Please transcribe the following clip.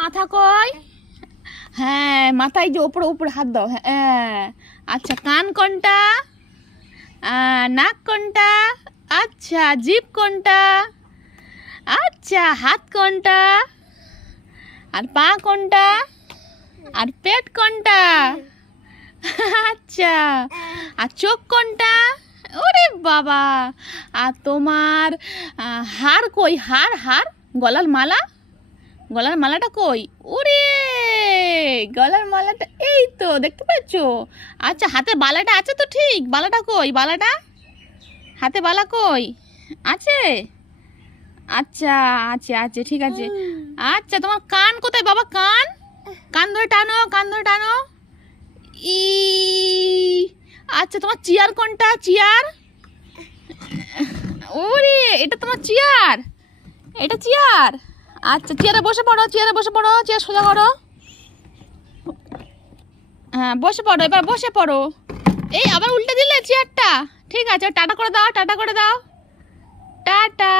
মাথা কই? হ্যাঁ, মাথায় যে উপরে উপরে হাত দাও। হ্যাঁ, আচ্ছা কান কোনটা? নাক কোনটা? আচ্ছা জিভ কোনটা? আচ্ছা হাত কোনটা? আর পা কোনটা? আর পেট কোনটা? আচ্ছা, আর চোখ কোনটা? ওরে বাবা! আর তোমার হার কই? হার হার গলার মালা, গলার মালাটা কই? ওরে গলার মালাটা এই তো দেখতে পাচ্ছ। আচ্ছা হাতে বালাটা আছে তো? ঠিক, বালাটা কই? বালাটা হাতে বালা কই? আছে? আচ্ছা আছে আছে, ঠিক আছে। আচ্ছা তোমার কান কোথায় বাবা? কান, কান ধরে টানো, কান ধরে টানো। ই আচ্ছা তোমার চেয়ার কোনটা? চেয়ার? ওরে এটা তোমার চেয়ার, এটা চেয়ার। আচ্ছা চেয়ারে বসে পড়ো, চেয়ারে বসে পড়ো, চেয়ার সোজা করো। হ্যাঁ বসে পড়ো, এবার বসে পড়ো। এই আবার উল্টে দিলে চেয়ারটা। ঠিক আছে টাটা করে দাও, টাটা করে দাও, টাটা।